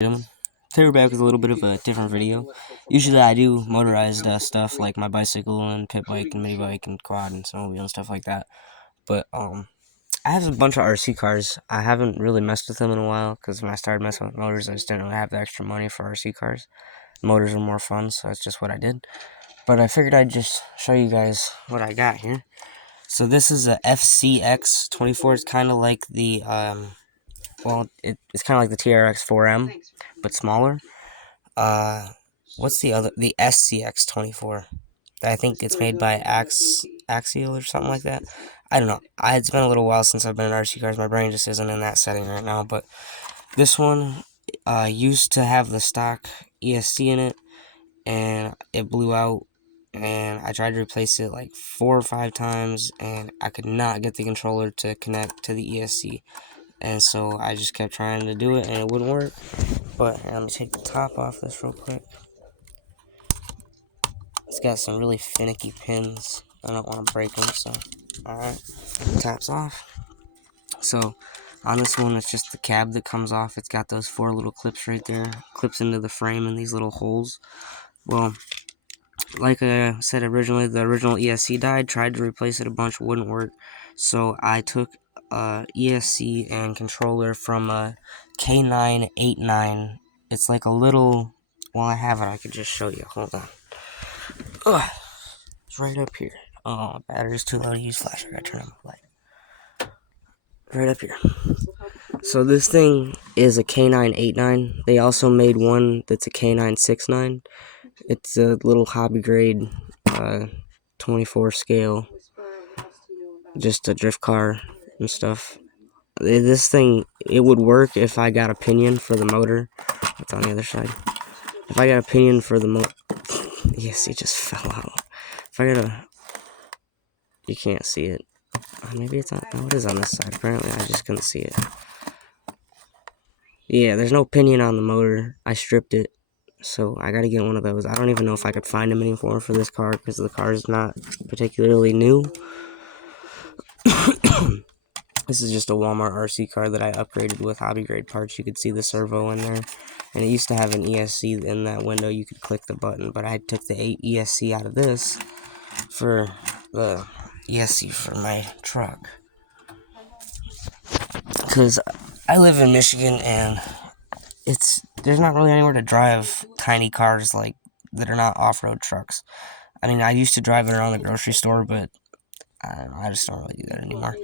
Gentlemen, today we're back with a little bit of a different video. Usually I do motorized stuff like my bicycle and pit bike and mini bike and quad and snowmobile and stuff like that. But I have a bunch of RC cars. I haven't really messed with them in a while because when I started messing with motors, I just didn't really have the extra money for RC cars. Motors are more fun, so that's just what I did. But I figured I'd just show you guys what I got here. So this is a FCX24. It's kind of like the it's kind of like the TRX 4M, but smaller. What's the other? The SCX24. I think it's made by Axial or something like that. I don't know. It's been a little while since I've been in RC cars. My brain just isn't in that setting right now. But this one used to have the stock ESC in it, and it blew out. And I tried to replace it like 4 or 5 times, and I could not get the controller to connect to the ESC. And so I just kept trying to do it, and it wouldn't work. But let me take the top off this real quick. It's got some really finicky pins. I don't want to break them, so alright. Top's off. So on this one, it's just the cab that comes off. It's got those 4 little clips right there. Clips into the frame in these little holes. Well, like I said originally, the original ESC died. Tried to replace it a bunch, wouldn't work. So I took ESC and controller from a K989. It's like a little. While I have it, I could just show you. Hold on. Ugh. It's right up here. Oh, battery's too low to use flash. I gotta turn on the light. Right up here. So this thing is a K989. They also made one that's a K969. It's a little hobby grade 24 scale. Just a drift car and stuff. This thing, it would work if I got a pinion for the motor. It's on the other side. If I got a pinion for the motor. Yes, it just fell out. If I got a. You can't see it. Maybe it's on. Oh, it is on this side. Apparently, I just couldn't see it. Yeah, there's no pinion on the motor. I stripped it. So I gotta get one of those. I don't even know if I could find them anymore for this car because the car is not particularly new. This is just a Walmart RC car that I upgraded with hobby grade parts. You could see the servo in there. And it used to have an ESC in that window. You could click the button. But I took the ESC out of this for the ESC for my truck. Because I live in Michigan and there's not really anywhere to drive tiny cars like that are not off-road trucks. I mean, I used to drive it around the grocery store, but I just don't really do that anymore.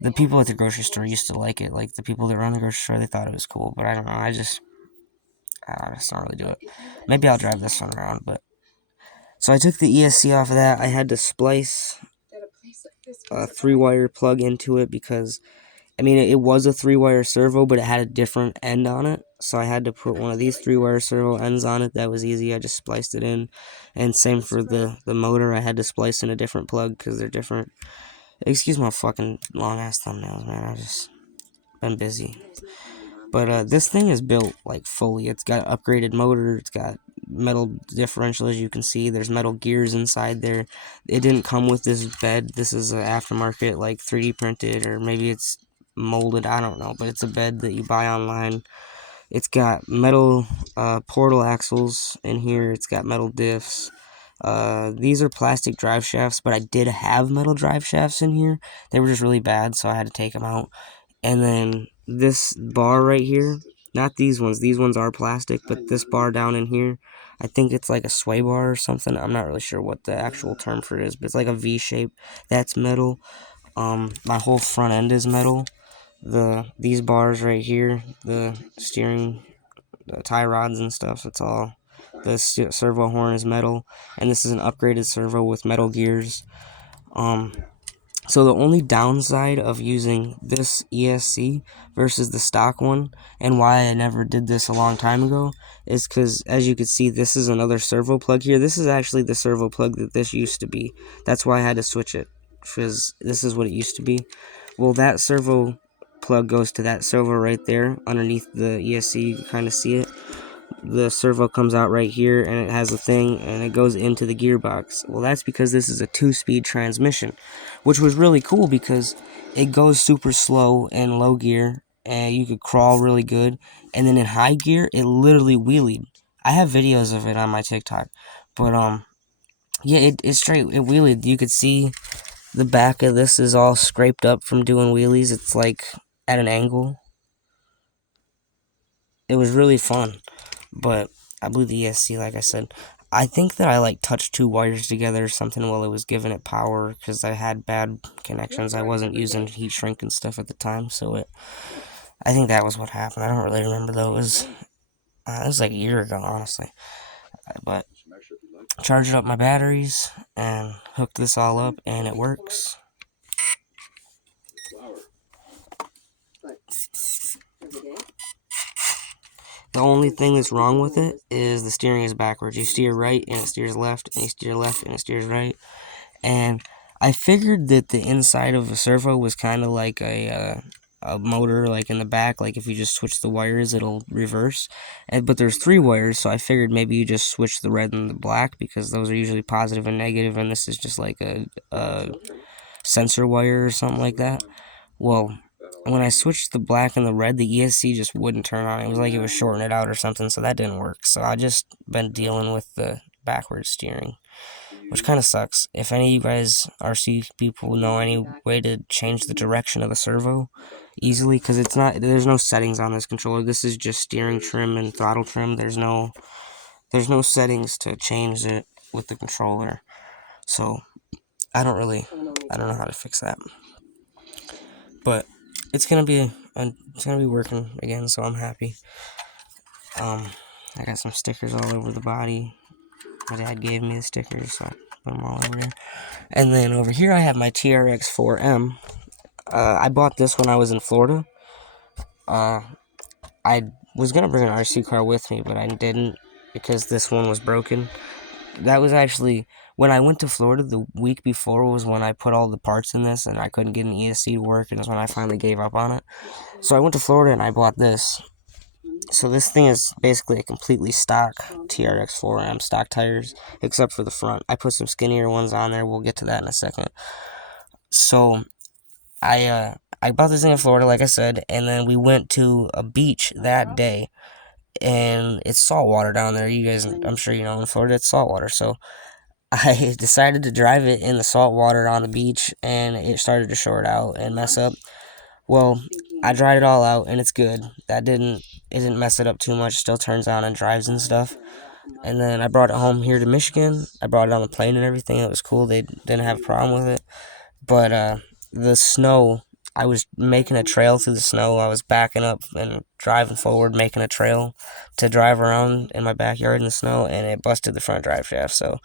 The people at the grocery store used to like it. Like, the people that run the grocery store, they thought it was cool. But I don't know. I just don't really do it. Maybe I'll drive this one around, but... So I took the ESC off of that. I had to splice a 3-wire plug into it because... I mean, it was a 3-wire servo, but it had a different end on it. So I had to put one of these 3-wire servo ends on it. That was easy. I just spliced it in. And same for the motor. I had to splice in a different plug because they're different. Excuse my fucking long-ass thumbnails, man. I've just been busy. But this thing is built, like, fully. It's got upgraded motor. It's got metal differential, as you can see. There's metal gears inside there. It didn't come with this bed. This is an aftermarket, like, 3D printed, or maybe it's molded. I don't know. But it's a bed that you buy online. It's got metal portal axles in here. It's got metal diffs. These are plastic drive shafts, but I did have metal drive shafts in here. They were just really bad, so I had to take them out. And then this bar right here, not these ones are plastic, but this bar down in here, I think it's like a sway bar or something. I'm not really sure what the actual term for it is, but it's like a V shape. That's metal. My whole front end is metal. These bars right here, the steering, the tie rods and stuff, it's all. The servo horn is metal, and this is an upgraded servo with metal gears. So the only downside of using this ESC versus the stock one, and why I never did this a long time ago, is because, as you can see, this is another servo plug here. This is actually the servo plug that this used to be. That's why I had to switch it, because this is what it used to be. Well, that servo plug goes to that servo right there, underneath the ESC. You can kind of see it. The servo comes out right here, and it has a thing, and it goes into the gearbox. Well, that's because this is a 2-speed transmission, which was really cool because it goes super slow in low gear, and you could crawl really good. And then in high gear, it literally wheelied. I have videos of it on my TikTok, but yeah, it's straight. It wheelied. You could see the back of this is all scraped up from doing wheelies. It's like at an angle. It was really fun, but I blew the ESC, like I said. I think that I like touched two wires together or something while it was giving it power because I had bad connections. I wasn't using heat shrink and stuff at the time, so I think that was what happened. I don't really remember though. It was like a year ago, honestly. But charged up my batteries and hooked this all up, and it works. The only thing that's wrong with it is the steering is backwards. You steer right and it steers left, and you steer left and it steers right. And I figured that the inside of a servo was kind of like a motor, like in the back. Like if you just switch the wires, it'll reverse. But there's 3 wires, so I figured maybe you just switch the red and the black because those are usually positive and negative, and this is just like a sensor wire or something like that. Well, when I switched the black and the red, the ESC just wouldn't turn on. It was like it was shorting it out or something, so that didn't work. So I just been dealing with the backwards steering, which kind of sucks. If any of you guys RC people know any way to change the direction of the servo easily, because there's no settings on this controller. This is just steering trim and throttle trim. There's no settings to change it with the controller. So I don't know how to fix that. But it's gonna be working again, so I'm happy. I got some stickers all over the body. My dad gave me the stickers, so I put them all over there. And then over here I have my TRX 4M. I bought this when I was in Florida. I was gonna bring an RC car with me, but I didn't because this one was broken. That was actually when I went to Florida the week before was when I put all the parts in this and I couldn't get an ESC to work, and that's when I finally gave up on it. So I went to Florida and I bought this. So this thing is basically a completely stock TRX 4M, stock tires, except for the front. I put some skinnier ones on there. We'll get to that in a second. So I bought this thing in Florida, like I said, and then we went to a beach that day, and it's saltwater down there. You guys, I'm sure you know, in Florida it's saltwater. So I decided to drive it in the salt water on the beach, and it started to short out and mess up. Well, I dried it all out, and it's good. It didn't mess it up too much. Still turns on and drives and stuff. And then I brought it home here to Michigan. I brought it on the plane and everything. It was cool. They didn't have a problem with it. But the snow, I was making a trail through the snow. I was backing up and driving forward, making a trail to drive around in my backyard in the snow, and it busted the front drive shaft. So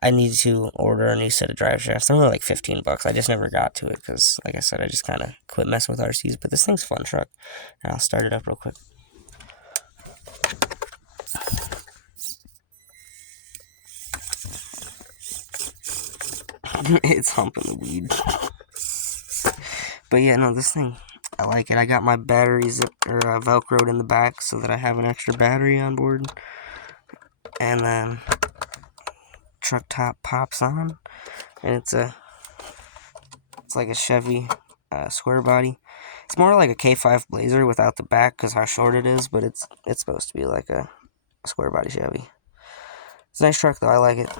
I need to order a new set of drive shafts. They're only like $15. I just never got to it because, like I said, I just kind of quit messing with RCs. But this thing's a fun truck. And I'll start it up real quick. It's humping the weed. But yeah, no, this thing, I like it. I got my batteries Velcroed in the back so that I have an extra battery on board. And then truck top pops on, and it's like a Chevy square body. It's more like a K5 Blazer without the back because how short it is, but it's supposed to be like a square body Chevy. It's a nice truck though. I like it.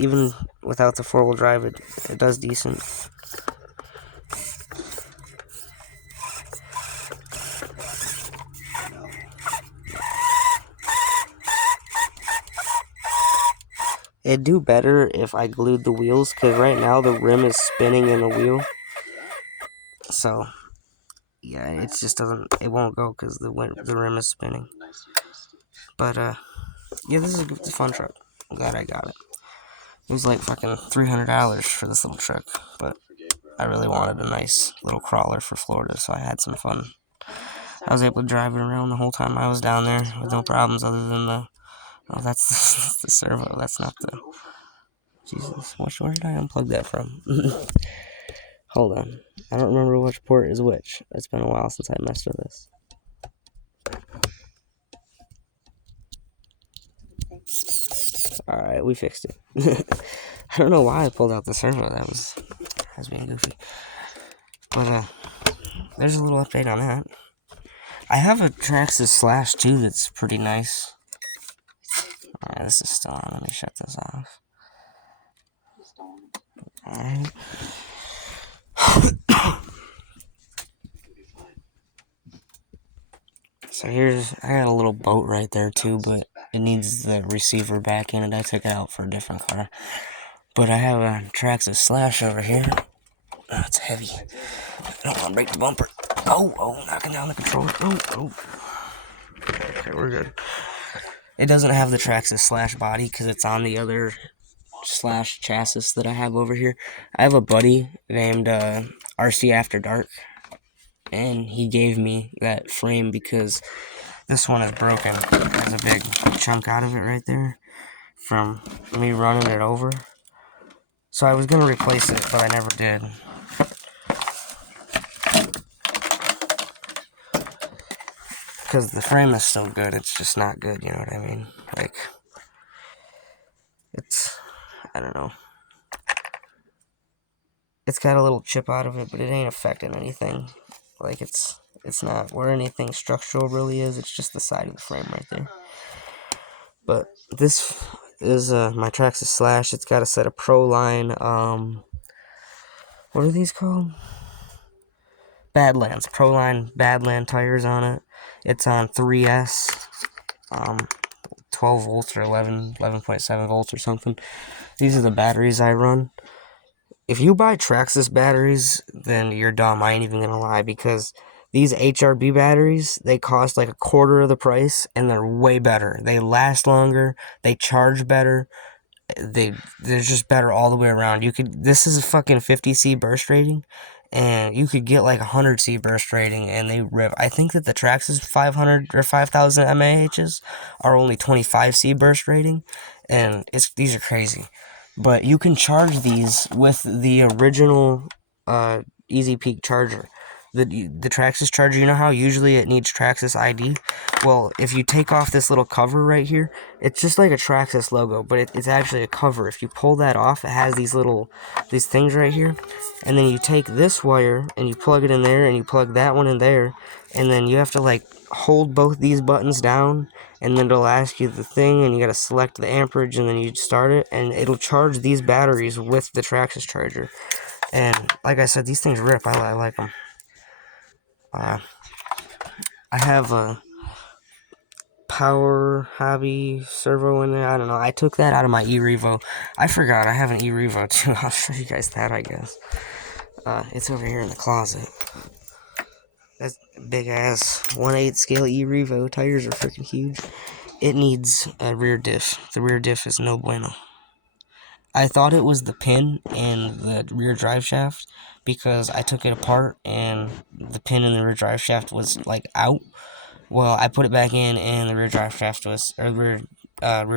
Even without the 4-wheel drive, it does decent. It'd do better if I glued the wheels, because right now the rim is spinning in the wheel. So, yeah, it just it won't go because the rim is spinning. But, yeah, this is a fun truck. I'm glad I got it. It was like fucking $300 for this little truck, but I really wanted a nice little crawler for Florida, so I had some fun. I was able to drive it around the whole time I was down there with no problems other than oh, that's the servo. That's not the... Jesus, where did I unplug that from? Hold on. I don't remember which port is which. It's been a while since I messed with this. Alright, we fixed it. I don't know why I pulled out the servo. I was being goofy. But, there's a little update on that. I have a Traxxas Slash too that's pretty nice. Alright, this is still on. Let me shut this off. Alright. So I got a little boat right there too, but it needs the receiver back in it. I took it out for a different car. But I have a Traxxas Slash over here. Oh, it's heavy. I don't want to break the bumper. Oh, knocking down the controller. Oh. Okay, we're good. It doesn't have the Traxxas Slash body because it's on the other Slash chassis that I have over here. I have a buddy named RC After Dark, and he gave me that frame because this one is broken. There's a big chunk out of it right there from me running it over. So I was going to replace it, but I never did. Because the frame is still good, it's just not good, you know what I mean? Like, I don't know. It's got a little chip out of it, but it ain't affecting anything. Like, it's not where anything structural really is, it's just the side of the frame right there. But this is my Traxxas Slash. It's got a set of Proline, what are these called? Badlands. Proline Badland tires on it. It's on 3S, 12 volts or 11.7 volts or something. These are the batteries I run. If you buy Traxxas batteries, then you're dumb. I ain't even gonna lie, because these HRB batteries, they cost like a quarter of the price, and they're way better. They last longer, they charge better, they're just better all the way around. This is a fucking 50C burst rating, and you could get like 100C burst rating, and they rip. I think that the Traxxas 500 or 5000 MAHs are only 25C burst rating, and these are crazy. But you can charge these with the original Easy Peak charger. The Traxxas charger, you know how usually it needs Traxxas ID? Well, if you take off this little cover right here, it's just like a Traxxas logo, but it's actually a cover. If you pull that off, it has these things right here, and then you take this wire and you plug it in there, and you plug that one in there, and then you have to like hold both these buttons down, and then it'll ask you the thing, and you gotta select the amperage, and then you start it, and it'll charge these batteries with the Traxxas charger. And like I said, these things rip. I like them. I have a Power Hobby servo in there. I don't know. I took that out of my e-Revo. I forgot I have an e-Revo too. I'll show you guys that, I guess. It's over here in the closet. That big ass 1/8 scale e-Revo. Tires are freaking huge. It needs a rear diff. The rear diff is no bueno. I thought it was the pin in the rear drive shaft because I took it apart and the pin in the rear drive shaft was like out. Well, I put it back in and the rear drive shaft rear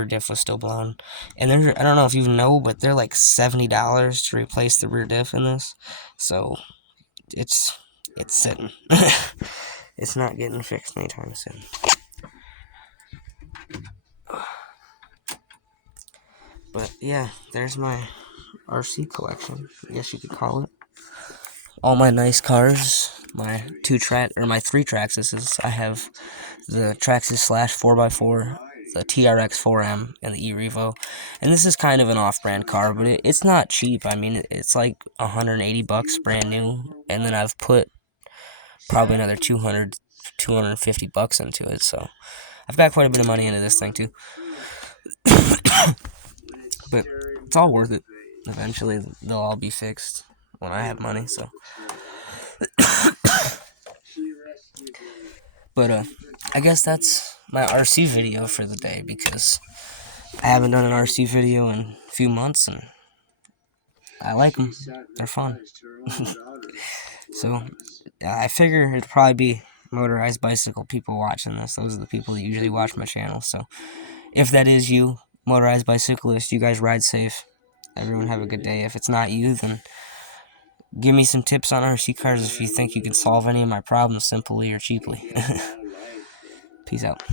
diff was still blown. And I don't know if you know, but they're like $70 to replace the rear diff in this. So it's sitting. It's not getting fixed anytime soon. But yeah, there's my RC collection, I guess you could call it. All my nice cars, my three Traxxas. I have the Traxxas Slash 4x4, the TRX 4M, and the e-Revo. And this is kind of an off-brand car, but it's not cheap. I mean, it's like $180 brand new, and then I've put probably another $250 into it. So I've got quite a bit of money into this thing too. But it's all worth it. Eventually, they'll all be fixed when I have money, so. But, I guess that's my RC video for the day, because I haven't done an RC video in a few months, and I like them. They're fun. So, I figure it'd probably be motorized bicycle people watching this. Those are the people that usually watch my channel, so if that is you, motorized bicyclist, you guys ride safe. Everyone have a good day. If it's not you, then give me some tips on RC cars if you think you can solve any of my problems simply or cheaply. Peace out.